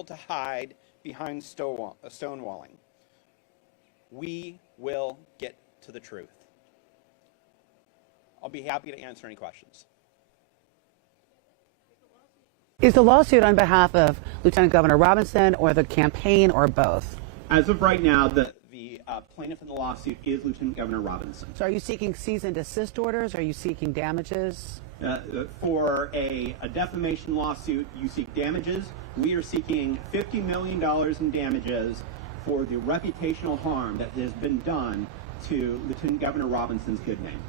able to hide behind stonewalling. We will get to the truth. I'll be happy to answer any questions. Is the lawsuit on behalf of Lieutenant Governor Robinson or the campaign or both? As of right now, the plaintiff in the lawsuit is Lieutenant Governor Robinson. So are you seeking cease and desist orders? Are you seeking damages? For a defamation lawsuit, you seek damages. We are seeking $50 million in damages for the reputational harm that has been done to Lieutenant Governor Robinson's good name.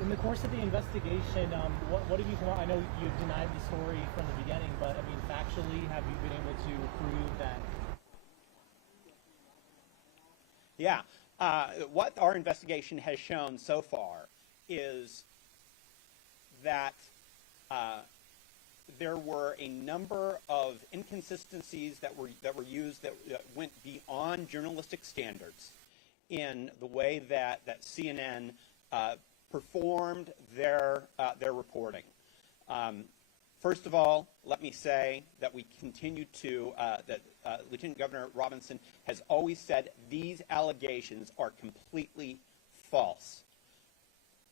In the course of the investigation, what have you come? I know you've denied the story from the beginning, but I mean, factually, have you been able to prove that? Yeah. What our investigation has shown so far is that there were a number of inconsistencies that were used that went beyond journalistic standards in the way that CNN performed their reporting. First of all, let me say that we continue to, that Lieutenant Governor Robinson has always said these allegations are completely false.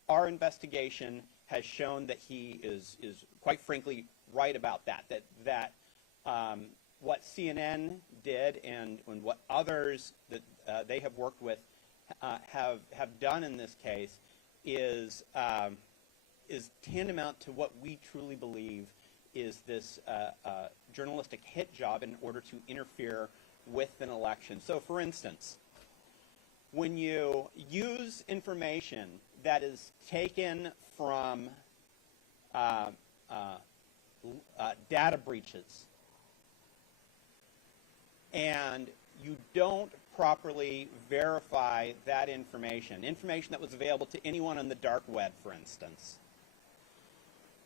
Our investigation has shown that he is quite frankly right about that what CNN did and what others that they have worked with have done in this case is tantamount to what we truly believe is this journalistic hit job in order to interfere with an election. So, for instance, when you use information that is taken from data breaches and you don't properly verify that information that was available to anyone on the dark web, for instance,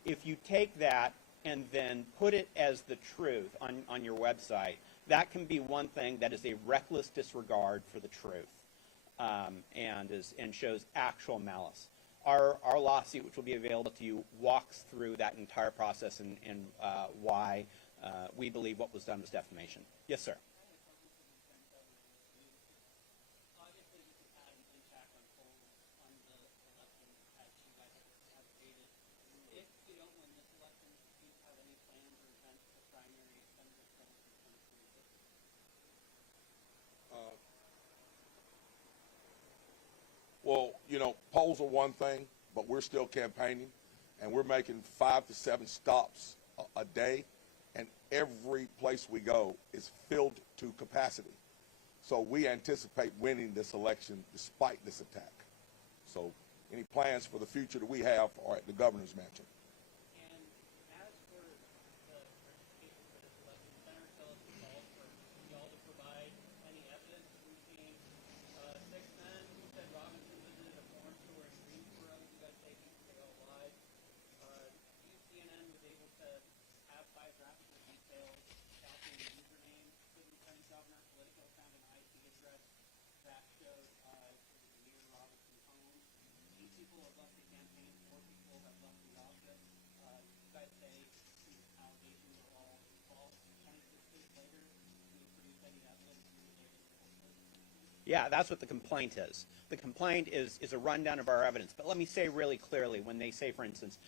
if you take that and then put it as the truth on your website, that can be one thing that is a reckless disregard for the truth and shows actual malice. Our lawsuit, which will be available to you, walks through that entire process and why we believe what was done was defamation. Yes, sir. Well, you know, polls are one thing, but we're still campaigning, and we're making 5 to 7 stops a day, and every place we go is filled to capacity. So we anticipate winning this election despite this attack. So any plans for the future that we have are at the governor's mansion. And as for the participation for this election, Senator Tillis called for y'all to provide any evidence. We've seen 6 men who said Robinson visited a porn store in Greensboro. You guys say he could go live. CNN was able to have biographical details tracking the username for the Lieutenant Governor. Politico found an IP address that showed near Robinson's home. 8 people have left the campaign, 4 people have left the office. You guys say these allegations are all false. 26 days later, can you produce any evidence to the data? Yeah, that's what the complaint is. The complaint is a rundown of our evidence. But let me say really clearly, when they say, for instance,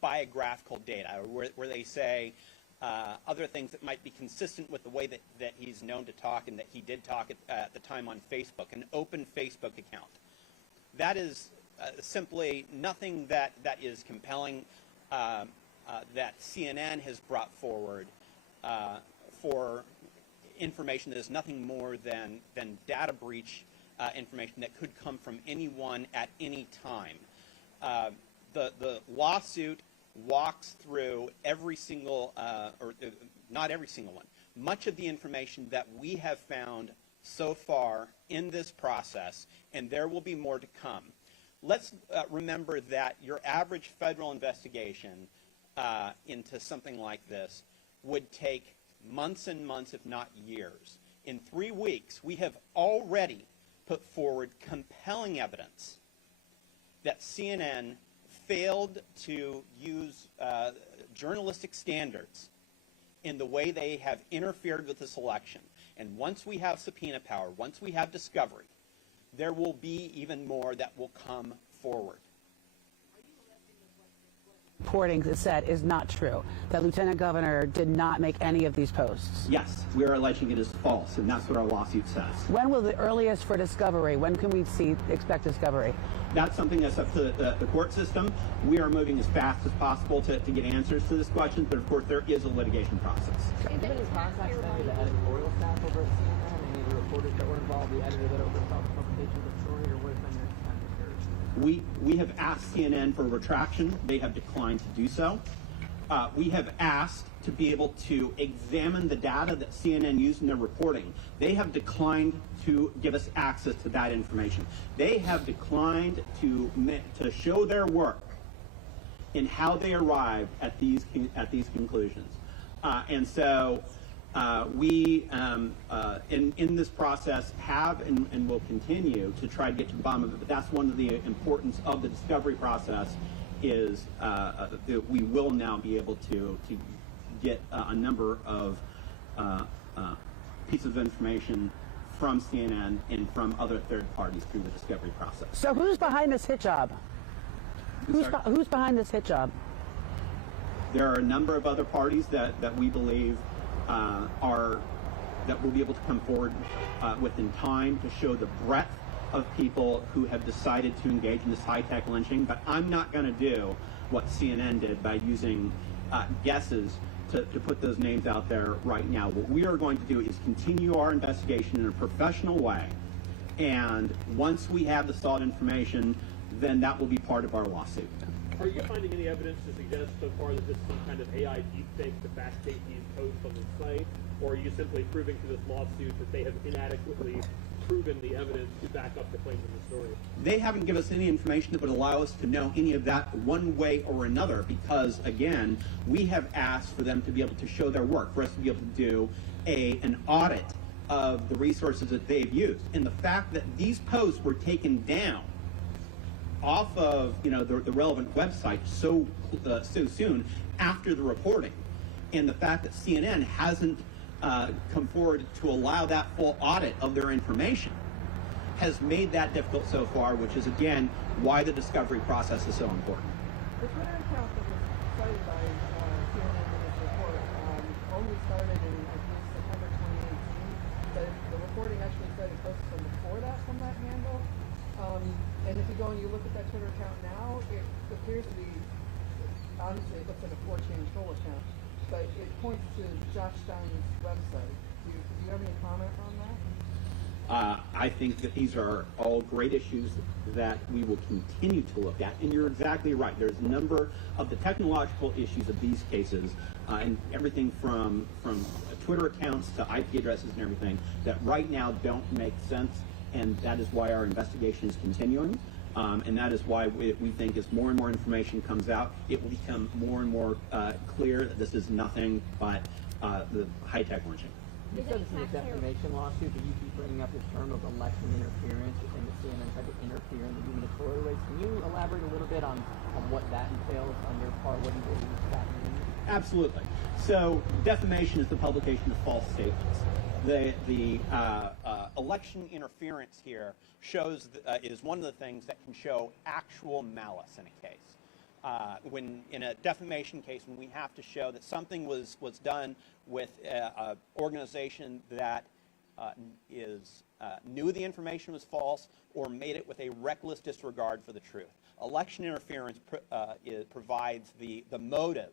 biographical data, or where they say other things that might be consistent with the way that he's known to talk and that he did talk at the time on Facebook, an open Facebook account. That is simply nothing that is compelling that CNN has brought forward for information that is nothing more than data breach information that could come from anyone at any time. The lawsuit walks through every single, or not every single one, much of the information that we have found so far in this process, and there will be more to come. Let's remember that your average federal investigation into something like this would take months and months, if not years. In 3 weeks, we have already put forward compelling evidence that CNN failed to use journalistic standards in the way they have interfered with this election. And once we have subpoena power, once we have discovery, there will be even more that will come forward. Reporting is said is not true, that Lieutenant Governor did not make any of these posts. Yes, we are alleging it is false, and that's what our lawsuit says. When will the earliest for discovery? When can we expect discovery? That's something that's up to the court system. We are moving as fast as possible to get answers to this question, but of course there is a litigation process. Have you been in contact with the editorial staff over at CNN, any of the reporters that were involved, the editor that oversaw the publication of the story, or what has been your experience? We have asked CNN for retraction. They have declined to do so. We have asked to be able to examine the data that CNN used in their reporting. They have declined to give us access to that information. They have declined to show their work in how they arrived at these conclusions. And so we, in this process, have and will continue to try to get to the bottom of it. But that's one of the importance of the discovery process is that we will now be able to get a number of pieces of information from CNN and from other third parties through the discovery process. So who's behind this hit job? Who's behind this hit job? There are a number of other parties that we believe that will be able to come forward within time to show the breadth of people who have decided to engage in this high-tech lynching. But I'm not going to do what CNN did by using guesses to put those names out there right now. What we are going to do is continue our investigation in a professional way. And once we have the solid information, then that will be part of our lawsuit. Are you finding any evidence to suggest so far that this is some kind of AI deepfake to backdate these posts on the site? Or are you simply proving to this lawsuit that they have inadequately proven the evidence to back up the claims in the story? They haven't given us any information that would allow us to know any of that one way or another because, again, we have asked for them to be able to show their work, for us to be able to do an audit of the resources that they've used. And the fact that these posts were taken down off of the relevant website so soon after the reporting, and the fact that CNN hasn't come forward to allow that full audit of their information has made that difficult so far, which is again why the discovery process is so important. The Twitter account that was cited by CNN in this report only started in, I believe, September 2018. The reporting actually said it posted from before that from that handle. And if you go and you look at that Twitter account now, it appears to be, honestly, it looks like a 4chan troll account, but it points to Josh Stein's website. Do you have any comment on that? I think that these are all great issues that we will continue to look at. And you're exactly right. There's a number of the technological issues of these cases, and everything from Twitter accounts to IP addresses and everything that right now don't make sense. And that is why our investigation is continuing. And that is why we think as more and more information comes out, it will become more and more clear that this is nothing but the high-tech lynching. You said this is a defamation lawsuit, but you keep bringing up this term of election interference. You're saying that CNN tried to interfere in the gubernatorial race. Can you elaborate a little bit on what that entails on your part? What do you believe that means? Absolutely. So defamation is the publication of false statements. The election interference here is one of the things that can show actual malice in a case. When in a defamation case, when we have to show that something was done with an organization that knew the information was false or made it with a reckless disregard for the truth. Election interference provides the motive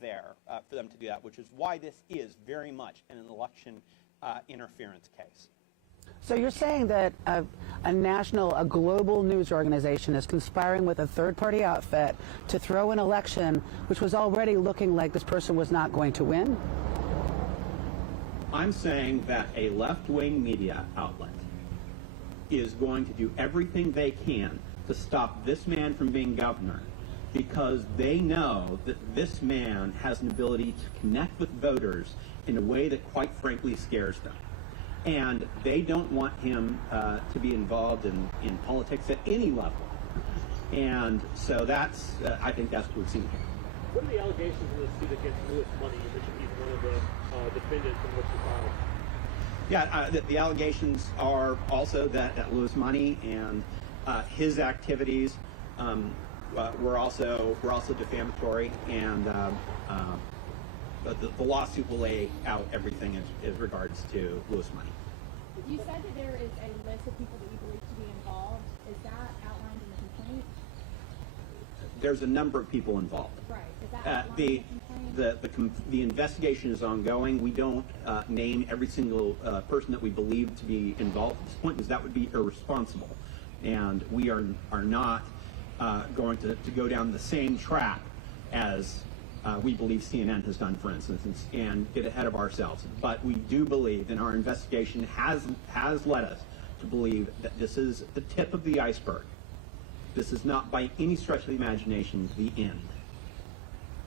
there for them to do that, which is why this is very much an election interference case. So you're saying that a global news organization is conspiring with a third-party outfit to throw an election which was already looking like this person was not going to win? I'm saying that a left-wing media outlet is going to do everything they can to stop this man from being governor because they know that this man has an ability to connect with voters in a way that quite frankly scares them. And they don't want him to be involved in politics at any level. And so I think that's what we've seen here. What are the allegations in this suit against Louis Money, Bishop Keith one of the defendants in which you filed. Yeah, the allegations are also that Louis Money and his activities were also defamatory, and the lawsuit will lay out everything as regards to Louis Money. You said that there is a list of people that you believe to be involved. Is that outlined in the complaint? There's a number of people involved. Right. Is that outlined in the complaint? The investigation is ongoing. We don't name every single person that we believe to be involved at this point, because that would be irresponsible, and we are not going to go down the same track as we believe CNN has done, for instance, and get ahead of ourselves. But we do believe, and our investigation has led us to believe, that this is the tip of the iceberg. This is not, by any stretch of the imagination, the end.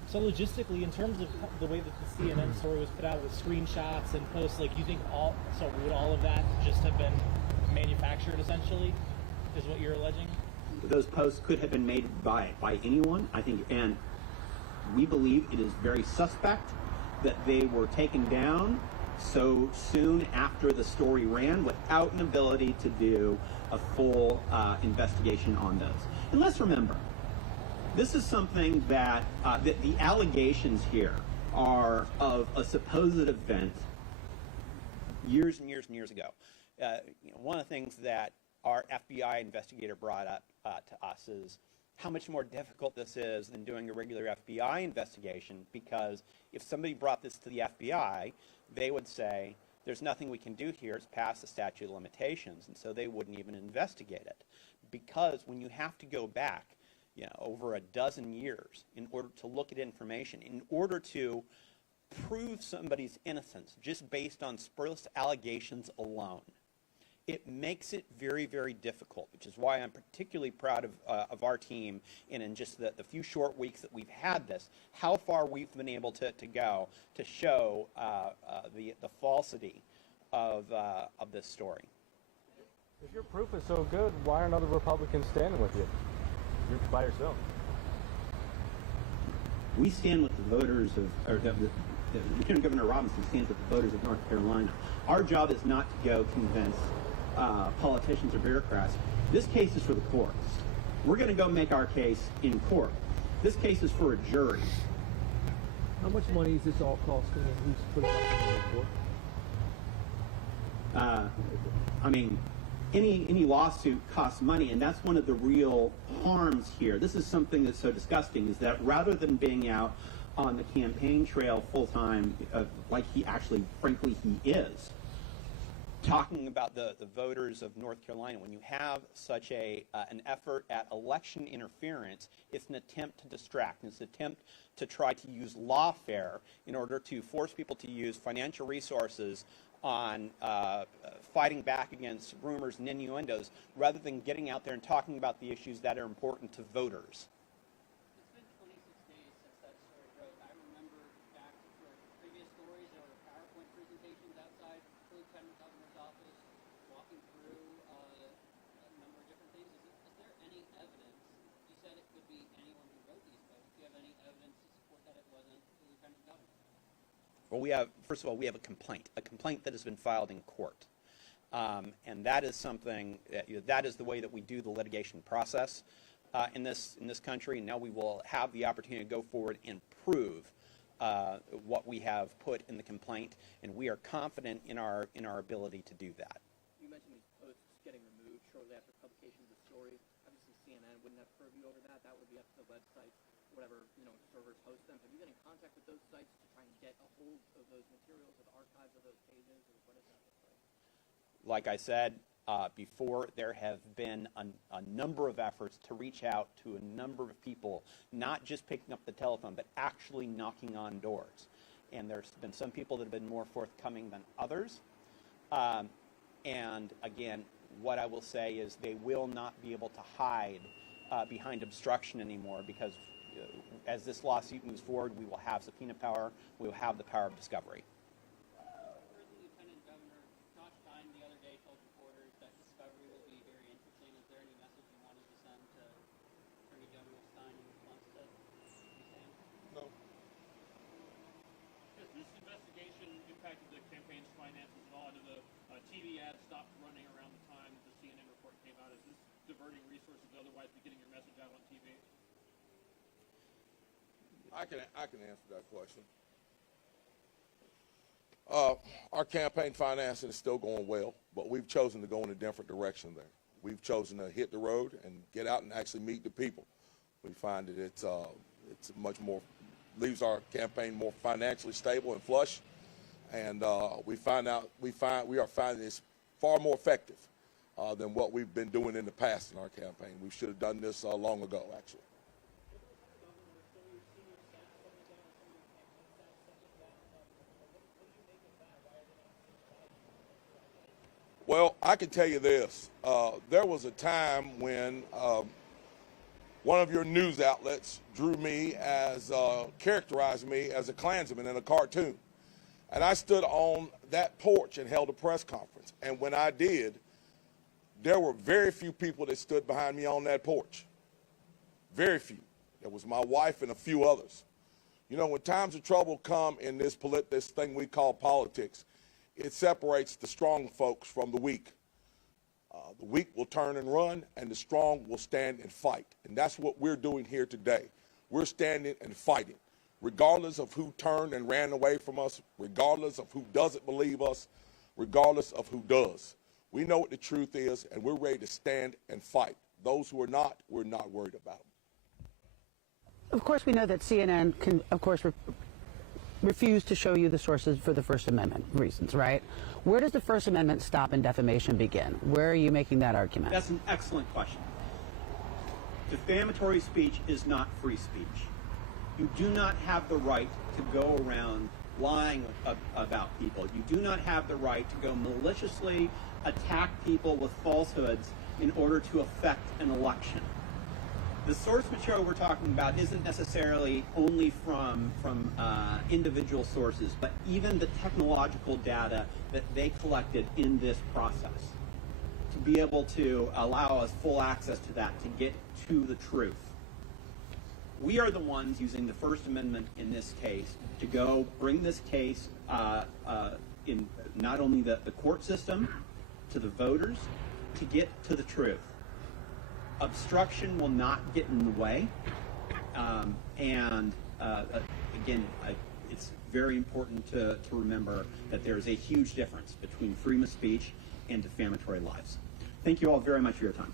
So logistically, in terms of the way that the CNN story was put out with screenshots and posts, like, you think would all of that just have been manufactured, essentially, is what you're alleging? Those posts could have been made by anyone, I think, and we believe it is very suspect that they were taken down so soon after the story ran without an ability to do a full investigation on those. And let's remember, this is something that the allegations here are of a supposed event years and years and years ago. One of the things that our FBI investigator brought up to us is how much more difficult this is than doing a regular FBI investigation, because if somebody brought this to the FBI, they would say, there's nothing we can do here, it's past the statute of limitations, and so they wouldn't even investigate it. Because when you have to go back, over a dozen years in order to look at information, in order to prove somebody's innocence just based on spurious allegations alone, it makes it very, very difficult, which is why I'm particularly proud of our team, and in just the few short weeks that we've had this, how far we've been able to go to show the falsity of this story. If your proof is so good, why aren't other Republicans standing with you? You're by yourself. We stand with the voters of, Lieutenant Governor Robinson stands with the voters of North Carolina. Our job is not to go convince politicians or bureaucrats. This case is for the courts. We're going to go make our case in court. This case is for a jury. How much money is this all costing, and who's putting up the report? I mean, any lawsuit costs money, and that's one of the real harms here. This is something that's so disgusting, is that rather than being out on the campaign trail full-time, like he actually, frankly, he is, talking about the voters of North Carolina, when you have such an effort at election interference, it's an attempt to distract. It's an attempt to try to use lawfare in order to force people to use financial resources on fighting back against rumors and innuendos, rather than getting out there and talking about the issues that are important to voters. It's been 26 days since that story broke. I remember back for previous stories, there were PowerPoint presentations outside the Lieutenant Governor's office walking through a number of different things. Is there any evidence? You said it could be anyone who wrote these posts. Do you have any evidence to support that it wasn't the Lieutenant Governor? Well, first of all, we have a complaint that has been filed in court. And that is something, that is the way that we do the litigation process in this country. Now we will have the opportunity to go forward and prove what we have put in the complaint, and we are confident in our ability to do that. You mentioned these posts getting removed shortly after publication of the story. Obviously, CNN wouldn't have purview over that. That would be up to the website, whatever servers host them. Have you been in contact with those sites to try and get a hold of those materials, or the archives of those pages, or what does that look like? Like I said before, there have been a number of efforts to reach out to a number of people, not just picking up the telephone, but actually knocking on doors. And there's been some people that have been more forthcoming than others. And again, what I will say is they will not be able to hide behind obstruction anymore, because as this lawsuit moves forward, we will have subpoena power, we will have the power of discovery. Lieutenant Governor Josh Stein the other day told reporters that discovery will be very interesting. Is there any message you wanted to send to Attorney General Stein in response to Sam? No. Just this investigation impacted the campaign's finances at all? I know the TV ads stopped running around the time the CNN report came out. Is this diverting resources to otherwise be getting your message out on TV? I can answer that question. Our campaign financing is still going well, but we've chosen to go in a different direction there. We've chosen to hit the road and get out and actually meet the people. We find that it's much more, leaves our campaign more financially stable and flush, and we are finding it's far more effective than what we've been doing in the past in our campaign. We should have done this long ago, actually. Well, I can tell you this. There was a time when one of your news outlets characterized me as a Klansman in a cartoon. And I stood on that porch and held a press conference. And when I did, there were very few people that stood behind me on that porch. Very few. There was my wife and a few others. You know, when times of trouble come in this thing we call politics, it separates the strong folks from the weak. The weak will turn and run, and the strong will stand and fight. And that's what we're doing here today. We're standing and fighting, regardless of who turned and ran away from us, regardless of who doesn't believe us, regardless of who does. We know what the truth is, and we're ready to stand and fight. Those who are not, we're not worried about them. Of course, we know that CNN can, of course, refuse to show you the sources for the First Amendment reasons, right? Where does the First Amendment stop and defamation begin? Where are you making that argument? That's an excellent question. Defamatory speech is not free speech. You do not have the right to go around lying about people. You do not have the right to go maliciously attack people with falsehoods in order to affect an election. The source material we're talking about isn't necessarily only from individual sources, but even the technological data that they collected in this process. To be able to allow us full access to that, to get to the truth. We are the ones using the First Amendment in this case to go bring this case in not only the court system, to the voters, to get to the truth. Obstruction will not get in the way, again, it's very important to remember that there is a huge difference between freedom of speech and defamatory lies. Thank you all very much for your time.